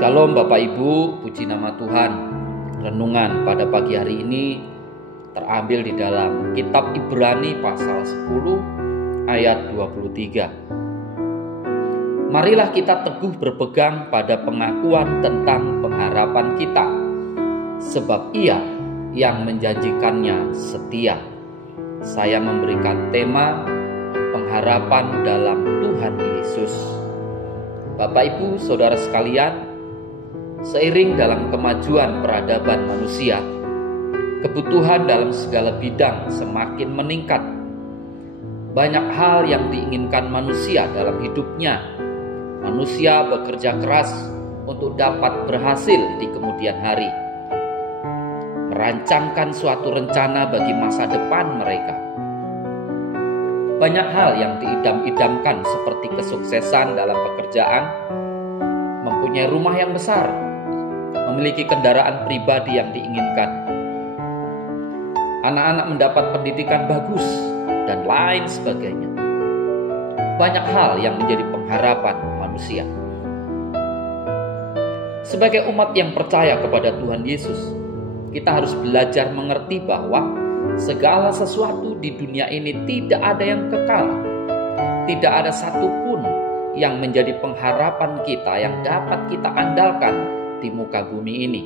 Shalom Bapak Ibu, puji nama Tuhan. Renungan pada pagi hari ini terambil di dalam kitab Ibrani pasal 10 ayat 23. Marilah kita teguh berpegang pada pengakuan tentang pengharapan kita, sebab Ia yang menjanjikannya setia. Saya memberikan tema pengharapan dalam Tuhan Yesus. Bapak Ibu, saudara sekalian, seiring dalam kemajuan peradaban manusia, kebutuhan dalam segala bidang semakin meningkat. Banyak hal yang diinginkan manusia dalam hidupnya. Manusia bekerja keras untuk dapat berhasil di kemudian hari, merancangkan suatu rencana bagi masa depan mereka. Banyak hal yang diidam-idamkan seperti kesuksesan dalam pekerjaan, mempunyai rumah yang besar, memiliki kendaraan pribadi yang diinginkan, anak-anak mendapat pendidikan bagus, dan lain sebagainya. Banyak hal yang menjadi pengharapan manusia. Sebagai umat yang percaya kepada Tuhan Yesus, kita harus belajar mengerti bahwa segala sesuatu di dunia ini tidak ada yang kekal. Tidak ada satupun yang menjadi pengharapan kita yang dapat kita andalkan di muka bumi ini.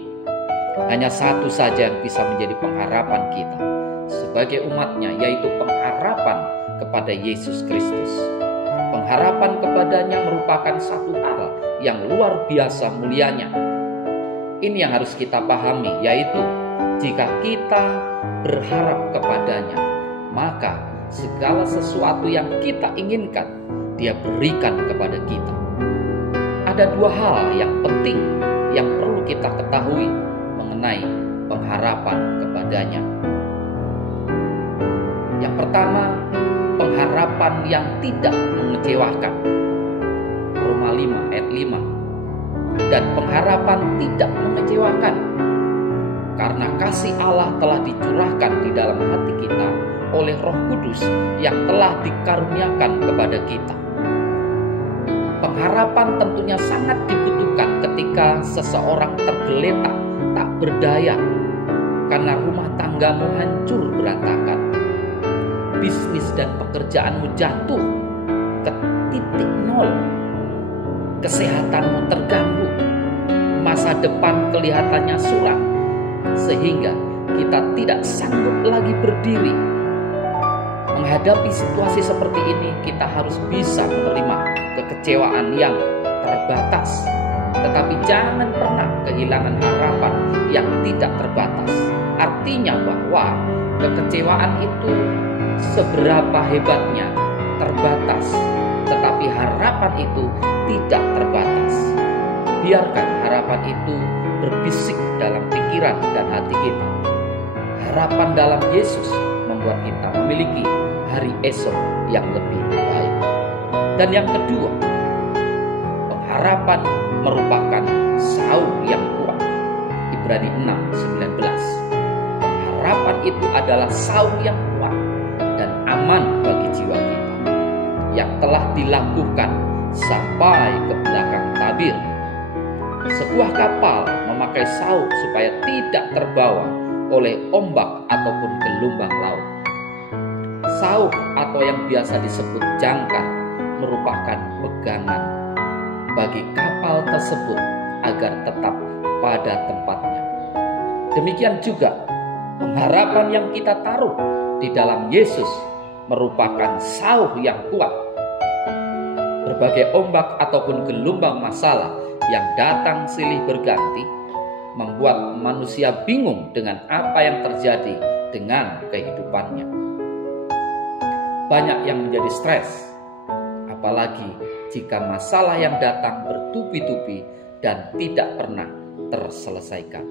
Hanya satu saja yang bisa menjadi pengharapan kita sebagai umatnya, yaitu pengharapan kepada Yesus Kristus. Pengharapan kepadanya merupakan satu hal yang luar biasa mulianya. Ini yang harus kita pahami, yaitu jika kita berharap kepadanya, maka segala sesuatu yang kita inginkan, Dia berikan kepada kita. Ada dua hal yang penting yang perlu kita ketahui mengenai pengharapan kepadanya. Yang pertama, pengharapan yang tidak mengecewakan. Roma 5 ayat 5. Dan pengharapan tidak mengecewakan, karena kasih Allah telah dicurahkan di dalam hati kita oleh Roh Kudus yang telah dikaruniakan kepada kita. Pengharapan tentunya sangat dibutuhkan ketika seseorang tergeletak, tak berdaya, karena rumah tanggamu hancur berantakan, bisnis dan pekerjaanmu jatuh ke titik nol, kesehatanmu terganggu, masa depan kelihatannya suram, sehingga kita tidak sanggup lagi berdiri. Menghadapi situasi seperti ini, kita harus bisa menerima kekecewaan yang terbatas, tetapi jangan pernah kehilangan harapan yang tidak terbatas. Artinya bahwa kekecewaan itu seberapa hebatnya terbatas, tetapi harapan itu tidak terbatas. Biarkan harapan itu berbisik dalam pikiran dan hati kita. Harapan dalam Yesus membuat kita memiliki hari esok yang lebih baik. Dan yang kedua, pengharapan merupakan saung yang kuat. Ibrani 6:19. Pengharapan itu adalah saung yang kuat dan aman bagi jiwa kita, yang telah dilakukan sampai ke belakang tabir. Sebuah kapal memakai saung supaya tidak terbawa oleh ombak ataupun gelombang laut. Saung atau yang biasa disebut jangkar merupakan pegangan bagi kapal tersebut agar tetap pada tempatnya. Demikian juga pengharapan yang kita taruh di dalam Yesus merupakan saung yang kuat. Berbagai ombak ataupun gelombang masalah yang datang silih berganti membuat manusia bingung dengan apa yang terjadi dengan kehidupannya. Banyak yang menjadi stres, apalagi jika masalah yang datang bertubi-tubi dan tidak pernah terselesaikan.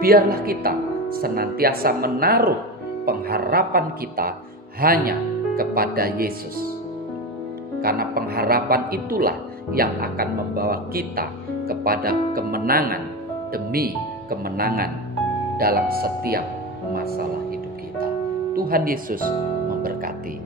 Biarlah kita senantiasa menaruh pengharapan kita hanya kepada Yesus, karena pengharapan itulah yang akan membawa kita kepada kemenangan demi kemenangan dalam setiap masalah hidup kita. Tuhan Yesus memberkati.